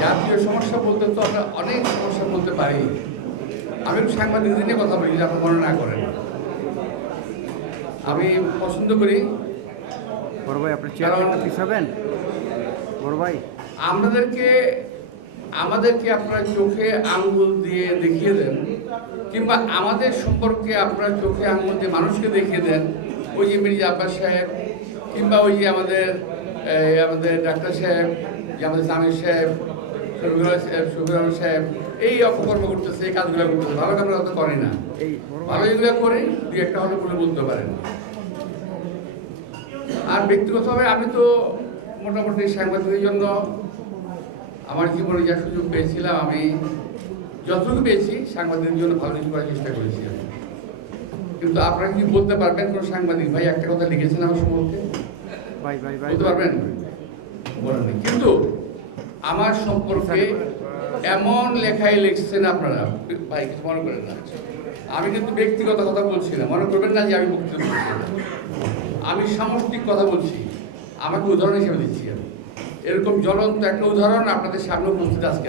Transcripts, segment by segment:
জাতীয় সমস্যা বলতে তো আমরা অনেক সমস্যা বলতে পারি। আমি একটু সাংবাদিকদের নিয়ে কথা বলি, যদি আপনি মনে না করেন। আমি পছন্দ করি। বড় ভাই, আপনি চেয়ার একটু পিছাবেন। বড় ভাই, আমাদেরকে আপনারা চোখে আঙ্গুল দিয়ে দেখিয়ে দেন, কিংবা আমাদের সম্পর্কে আপনারা চোখে আঙ্গুল দিয়ে মানুষকে দেখিয়ে দেন। ওই যে মির্জা আব্বাস সাহেব, কিংবা ওই যে আমাদের ডাক্তার সাহেব, যে আমাদের সামির সাহেব, শফিউর সাহেব এই অপকর্ম করতেছে, এই কাজগুলো করতেছে। ভালো কাজ আমরা তো করি না, ভালো যেগুলো করি দুই একটা হলে বলে বলতে পারেন। আর ব্যক্তিগতভাবে আমি তো মোটামুটি সাংবাদিকদের জন্য আমার জীবনে যা সুযোগ পেয়েছিলাম, আমি যতটুকু পেয়েছি সাংবাদিকদের জন্য ভালো কিছু করার চেষ্টা করেছি। কিন্তু আপনারা কি বলতে পারবেন কোন সাংবাদিক ভাই একটা কথা লিখেছেন আমার সম্পর্কে? বলতে পারবেন? বলেন। কিন্তু আমার সম্পর্কে এমন লেখাই লিখছেন আপনারা, ভাই কিছু মনে করেন না, আমি কিন্তু ব্যক্তিগত কথা বলছি না, মনে করবেন না যে আমি বক্তব্য বলছি না। আমি সামষ্টিক কথা বলছি, আমাকে উদাহরণ হিসেবে দিচ্ছি। এরকম জ্বলন্ত একটা উদাহরণ আপনাদের সামনে উপস্থিত আজকে।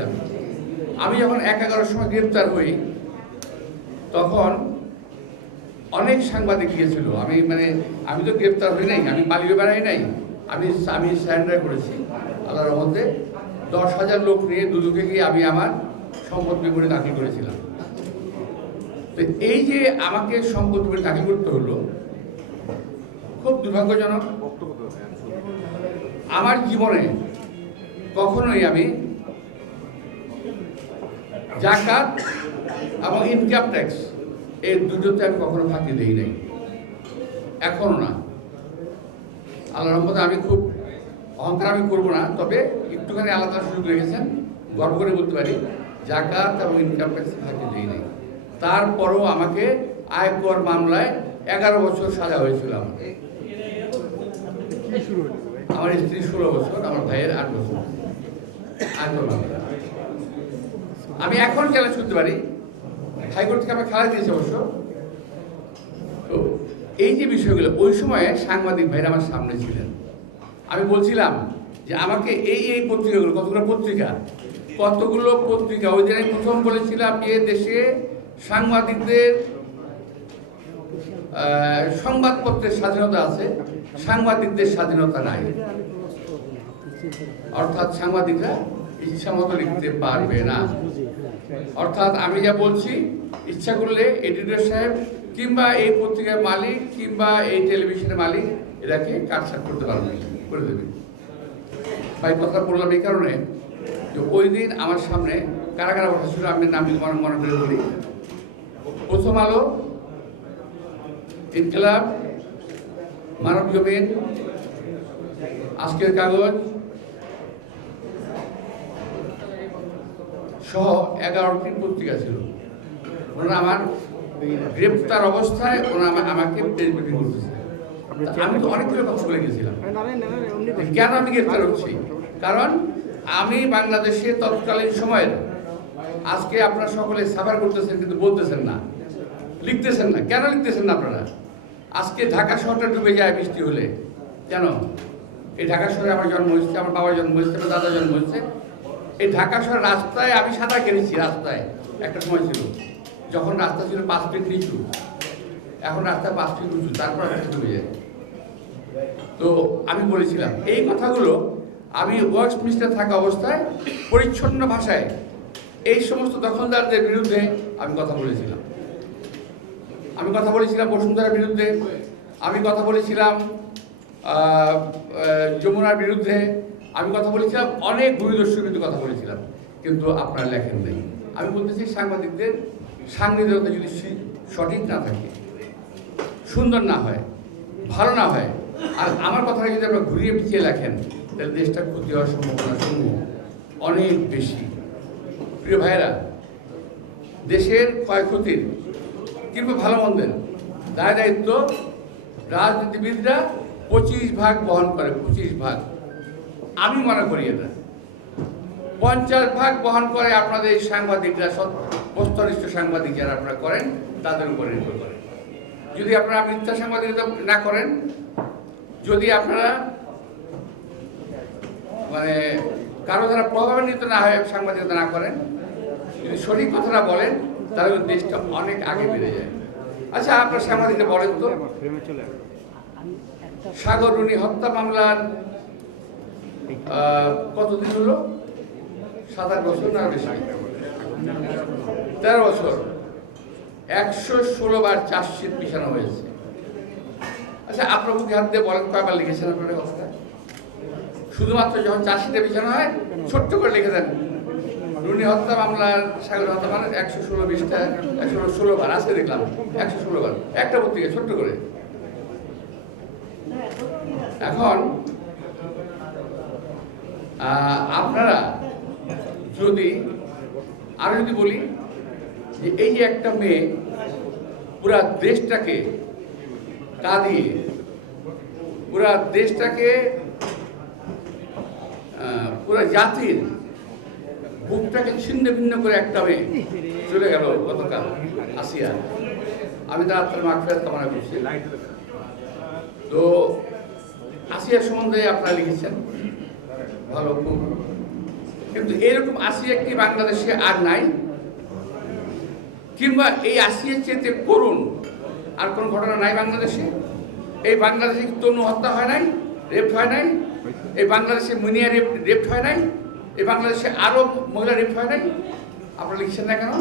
আমি যখন 11টার সময় গ্রেপ্তার হই, তখন অনেক সাংবাদিক গিয়েছিল। আমি তো গ্রেপ্তার হই নাই, আমি পালিয়ে বেড়াই নাই, আমি সারেন্ডার করেছি আল্লাহর রহমতে। 10,000 লোক নিয়ে দুদকে গিয়ে আমি আমার সম্পদ বিবরণী দাখিল করেছিলাম। তো এই যে আমাকে সম্পদ বিবরণী দাখিল করতে হলো, খুব দুর্ভাগ্যজনক। আমার জীবনে কখনোই আমি জাকাত এবং ইনকাম ট্যাক্স এই দুটোতে আমি কখনো ফাঁকি দিই নাই, এখনো না। আল্লাহর রহমতে আমি খুব অহংকার আমি করবো না, তবে একটুখানি আলাদা সুযোগ রেখেছেন, গর্ব করে বলতে পারি জাকাত এবং ইনকাম ট্যাক্স ফাঁকি দিই নাই। তারপরও আমাকে আয়কর মামলায় 11 বছর সাজা হয়েছিল। আমার স্ত্রী 16 বছর, আমার ভাইয়ের 8 বছর আয়কর মামলা। আমি এখন চ্যালেঞ্জ করতে পারি, হাইকোর্ট থেকে আমাকে খেলা দিয়েছে অবশ্য। তো এই যে বিষয়গুলো, ওই সময়ে সাংবাদিক ভাইরা আমার সামনে ছিলেন। আমি বলছিলাম যে আমাকে এই পত্রিকাগুলো, কতগুলো পত্রিকা ওই দিন আমি প্রথম বলেছিলাম যে দেশে সাংবাদিকদের সংবাদপত্রের স্বাধীনতা আছে, সাংবাদিকদের স্বাধীনতা নাই। অর্থাৎ সাংবাদিকরা ইচ্ছা মতো লিখতে পারবে না। অর্থাৎ আমি যা বলছি, ইচ্ছা করলে এডিটর সাহেব কিংবা এই পত্রিকার মালিক কিংবা এই টেলিভিশনের মালিক এটাকে কাটছাট করতে পারবে, করে দেবে। ভাই কথা বললাম এই কারণে যে ওই দিন আমার সামনে কারা কারা বসা ছিল, আমি নাম মনে করে বলি। প্রথম আলো, ইনকিলাব, মানব জমিন, আজকের কাগজ সহ 11টি পত্রিকা ছিল। ওনারা আমার গ্রেপ্তার অবস্থায় আমাকে প্রেস মিটিং করতেছে। আমি তো অনেকগুলো কথা বলে গেছিলাম, কেন আমি গ্রেপ্তার হচ্ছি? কারণ আমি বাংলাদেশে তৎকালীন সময়ের, আজকে আপনারা সকলে সাফার করতেছেন কিন্তু বলতেছেন না, লিখতেছেন না। কেন লিখতেছেন না আপনারা? আজকে ঢাকা শহরটা ডুবে যায় বৃষ্টি হলে। কেন? এই ঢাকা শহরে আমার জন্ম হয়েছে, আমার বাবার জন্ম হয়েছে, আমার দাদার জন্ম হয়েছে। এই ঢাকা শহরের রাস্তায় আমি সাঁতার কেটেছি। রাস্তায় একটা সময় ছিল যখন রাস্তা ছিল 5 ফিট নিচু, এখন রাস্তা 5 ফিট উঁচু, তারপর ডুবে যায়। তো আমি বলেছিলাম এই কথাগুলো, আমি ওয়েস্টমিনিস্টার থাকা অবস্থায় পরিচ্ছন্ন ভাষায় এই সমস্ত দখলদারদের বিরুদ্ধে আমি কথা বলেছিলাম। আমি কথা বলেছিলাম বসুন্ধরার বিরুদ্ধে, আমি কথা বলেছিলাম যমুনার বিরুদ্ধে, আমি কথা বলেছিলাম অনেক ভূমিদস্যুর বিরুদ্ধে কথা বলেছিলাম, কিন্তু আপনারা লেখেন নেই। আমি বলতেছি সাংবাদিকদের সাংবাদিকতা যদি সঠিক না থাকে, সুন্দর না হয়, ভালো না হয়, আর আমার কথাটা যদি আপনারা ঘুরিয়ে পিছিয়ে লেখেন, তাহলে দেশটা ক্ষতি হওয়ার সম্ভাবনা সমূহ অনেক বেশি। প্রিয় ভাইয়েরা, দেশের ক্ষয়ক্ষতির কিংবা ভালো মন্দের দায় দায়িত্ব রাজনীতিবিদরা 25% বহন করে। 25%, আমি মনে করি এটা 50% বহন করে আপনাদের এই সাংবাদিকরা, বস্তুনিষ্ঠ সাংবাদিক যারা আপনারা করেন, তাদের উপর নির্ভর করে। যদি আপনারা মিথ্যা সাংবাদিকতা না করেন, যদি আপনারা কারো দ্বারা প্রভাবান্বিত না হয়ে সাংবাদিকতা না করেন, যদি সঠিক কথাটা বলেন, তাহলে কিন্তু দেশটা অনেক আগে বেড়ে যায়। আচ্ছা, আপনার সাংবাদিকরা বলেন তো, ফ্রেমে চলে আসবে। সাগর রুনি হত্যা মামলার কতদিন হলো? 7-8 বছর না বেশি? 13 বছর। 116 বার চার্জশিট পিছানো হয়েছে। আচ্ছা, আপনার মুখে হাত দিয়ে বলেন কয়বার লিখেছেন আপনার কথা? শুধুমাত্র যখন চার্জশিটে পিছানো হয় ছোট্ট করে লিখে দেন রুনি হত্যা মামলার সাগর হত্যা মানে 116 পৃষ্ঠা, 116 বার আছে দেখলাম, 116 বার একটা পত্রিকা ছোট্ট করে। এখন আপনারা যদি আরো যদি বলি যে এই যে একটা মেয়ে পুরা দেশটাকে কাঁদিয়ে, পুরা দেশটাকে, পুরা জাতির বুকটাকে ছিন্ন ভিন্ন করে একটা মেয়ে চলে গেল গতকাল, আসিয়া। আমি তার আত্মার মাগফিরাত কামনা করছি। তো আসিয়া সম্বন্ধে আপনারা লিখেছেন ভালো খুব, কিন্তু এরকম আসিয়া কি বাংলাদেশে আর নাই? কিংবা এই আসিয়ার চেয়ে করুন আর কোন ঘটনা নাই বাংলাদেশে? এই বাংলাদেশে তনু হত্যা হয় নাই, রেপ হয় নাই? এই বাংলাদেশে মুনিয়া রেপ হয় নাই? এই বাংলাদেশে আরো মহিলা রেপ হয় নাই? আপনারা লিখছেন না কেন?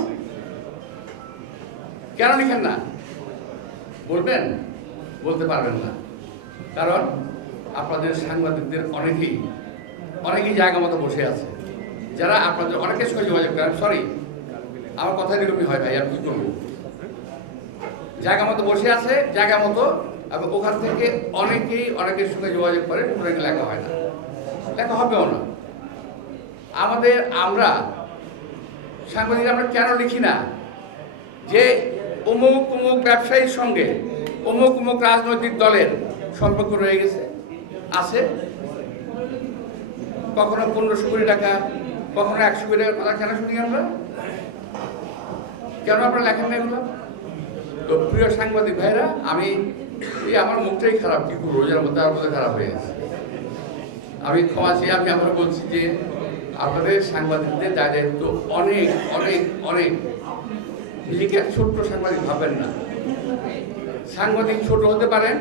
কেন লিখেন না? বলবেন? বলতে পারবেন না, কারণ আপনাদের সাংবাদিকদের অনেকেই জায়গা মতো বসে আছে, যারা আপনাদের অনেকের সঙ্গে যোগাযোগ করেন। সরি, আমার কথা এরকমই হয় ভাই, আমি কি করবো? জায়গা মতো বসে আছে, জায়গা মতো, এবং ওখান থেকে অনেকের সঙ্গে যোগাযোগ করে, লেখা হয় না, লেখা হবেও না। আমরা সাংবাদিক আমরা কেন লিখি না যে অমুক অমুক ব্যবসায়ীর সঙ্গে অমুক অমুক রাজনৈতিক দলের সম্পর্ক রয়ে গেছে, আছে, কখনো 1500 কোটি টাকা, কখনো 100 কোটি টাকার কথা কেন শুনি আমরা? কেন আপনারা লেখেন না এগুলো? তো প্রিয় সাংবাদিক ভাইরা, আমার মুখটাই খারাপ, কি করবো, রোজার মধ্যে আমার মধ্যে খারাপ হয়ে গেছে। আমি ক্ষমা চেয়ে আমি আমরা বলছি যে আপনাদের সাংবাদিকদের দায়িত্ব অনেক অনেক অনেক। নিজেকে এক ছোট্ট সাংবাদিক ভাবেন না। সাংবাদিক ছোট হতে পারেন,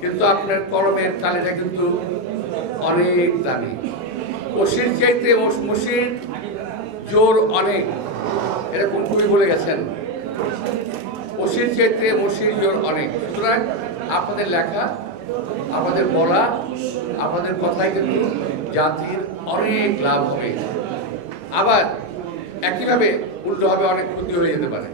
কিন্তু আপনার কলমের কালিটা কিন্তু অনেক দামি। মসির চাইতে মসির জোর অনেক, এরকম কবি বলে গেছেন। মসির চাইতে মসির জোর অনেক। সুতরাং আপনাদের লেখা, আপনাদের বলা, আপনাদের কথায় কিন্তু জাতির অনেক লাভ হবে, আবার একইভাবে উল্টো হবে, অনেক ক্ষতি হয়ে যেতে পারে।